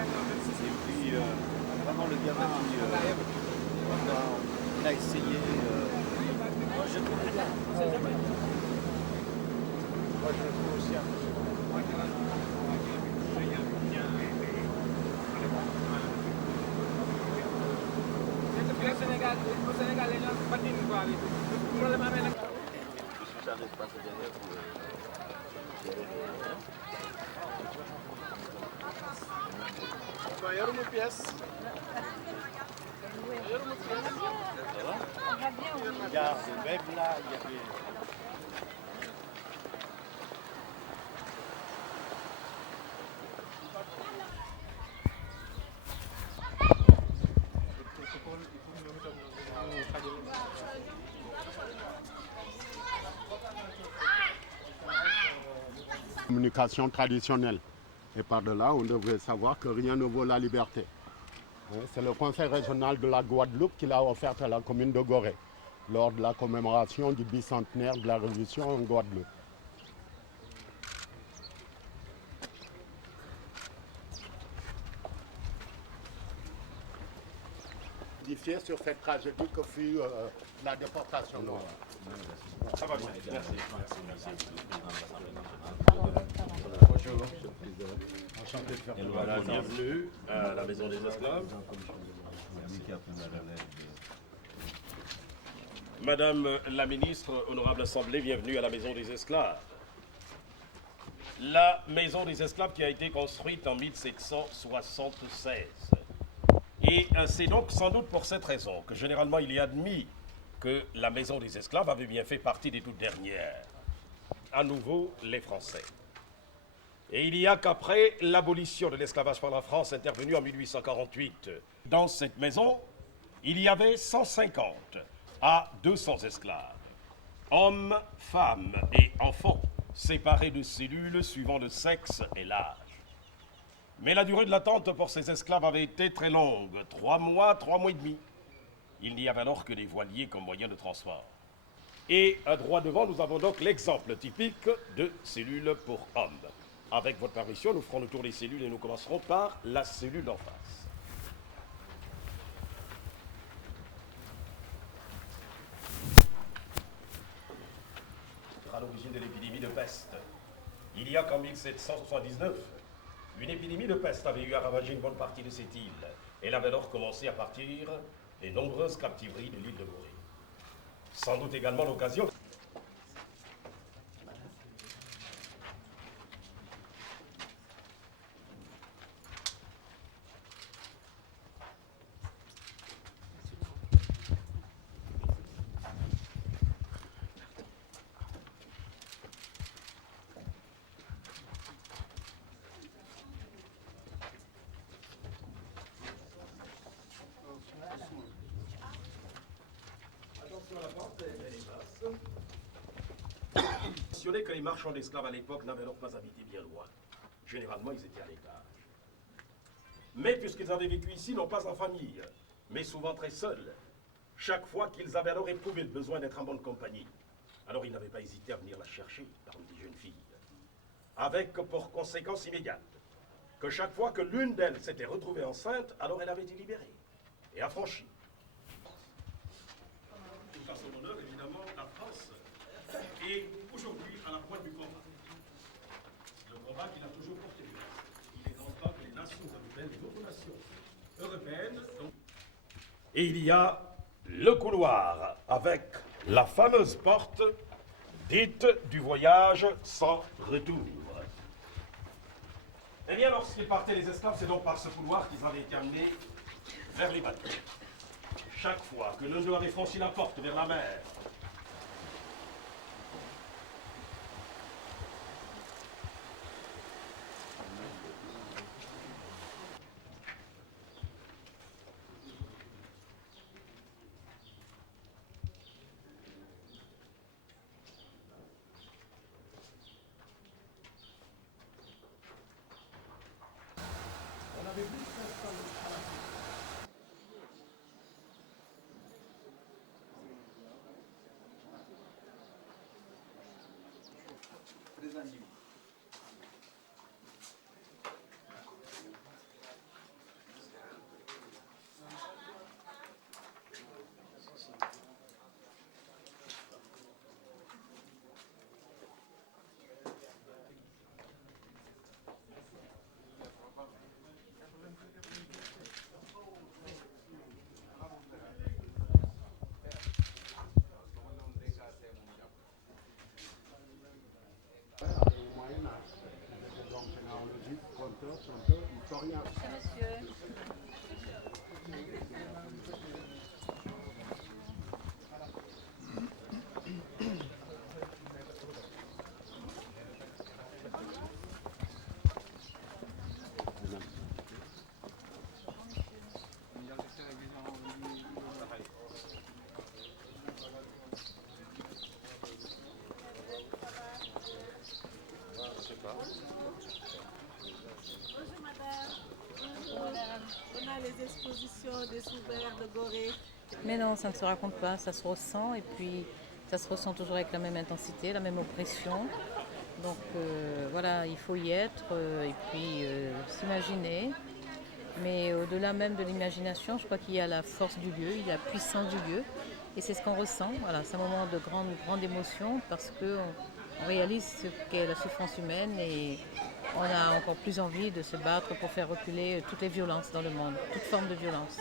Et puis vraiment le gamin qui il a essayé. Moi je le connais bien. Moi je le trouve aussi impressionnant. Au Sénégal, les gens patinent quoi. Le problème avec la... Je suis allé passer derrière pour yoruma pièce. Yoruma pièce. Ça va? Regarde, même là, il y avait... Communication traditionnelle. Et par-delà, on devrait savoir que rien ne vaut la liberté. C'est le conseil régional de la Guadeloupe qui l'a offerte à la commune de Gorée lors de la commémoration du bicentenaire de la Révolution en Guadeloupe. Édifié sur cette tragédie que fut la déportation noire. Ça va bien, merci. Bonjour. Enchanté de faire voilà, bienvenue à la Maison des Esclaves. Madame la ministre, honorable assemblée, bienvenue à la Maison des Esclaves. La Maison des Esclaves qui a été construite en 1776. Et c'est donc sans doute pour cette raison que généralement il est admis que la Maison des Esclaves avait bien fait partie des toutes dernières. À nouveau, les Français. Et il n'y a qu'après l'abolition de l'esclavage par la France intervenue en 1848, dans cette maison, il y avait 150 à 200 esclaves, hommes, femmes et enfants, séparés de cellules suivant le sexe et l'âge. Mais la durée de l'attente pour ces esclaves avait été très longue, 3 mois et demi. Il n'y avait alors que les voiliers comme moyen de transport. Et à droit devant, nous avons donc l'exemple typique de cellules pour hommes. Avec votre permission, nous ferons le tour des cellules et nous commencerons par la cellule d'en face. À l'origine de l'épidémie de peste. Il y a qu'en 1779, une épidémie de peste avait eu à ravager une bonne partie de cette île. Elle avait alors commencé à partir des nombreuses captiveries de l'île de Gorée. Sans doute également l'occasion. Que les marchands d'esclaves à l'époque n'avaient alors pas habité bien loin. Généralement, ils étaient à l'étage. Mais puisqu'ils avaient vécu ici, non pas en famille, mais souvent très seuls, chaque fois qu'ils avaient alors éprouvé le besoin d'être en bonne compagnie, alors ils n'avaient pas hésité à venir la chercher parmi des jeunes filles. Avec pour conséquence immédiate que chaque fois que l'une d'elles s'était retrouvée enceinte, alors elle avait été libérée et affranchie. Tout à son honneur, évidemment, la France est aujourd'hui à la pointe du combat. Le combat qu'il a toujours porté. Il est grand temps que les nations européennes, les autres nations européennes. Et il y a le couloir avec la fameuse porte dite du voyage sans retour. Eh bien, lorsqu'ils partaient les esclaves, c'est donc par ce couloir qu'ils avaient été amenés vers les bateaux. Chaque fois que l'un d'eux avait franchi la porte vers la mer, On a les expositions des sous-verts de Gorée. Mais non, ça ne se raconte pas, ça se ressent et puis ça se ressent toujours avec la même intensité, la même oppression. Donc voilà, il faut y être et puis s'imaginer. Mais au-delà même de l'imagination, je crois qu'il y a la force du lieu, il y a la puissance du lieu. Et c'est ce qu'on ressent. Voilà, c'est un moment de grande émotion parce qu'on réalise ce qu'est la souffrance humaine et on a encore plus envie de se battre pour faire reculer toutes les violences dans le monde, toute forme de violence.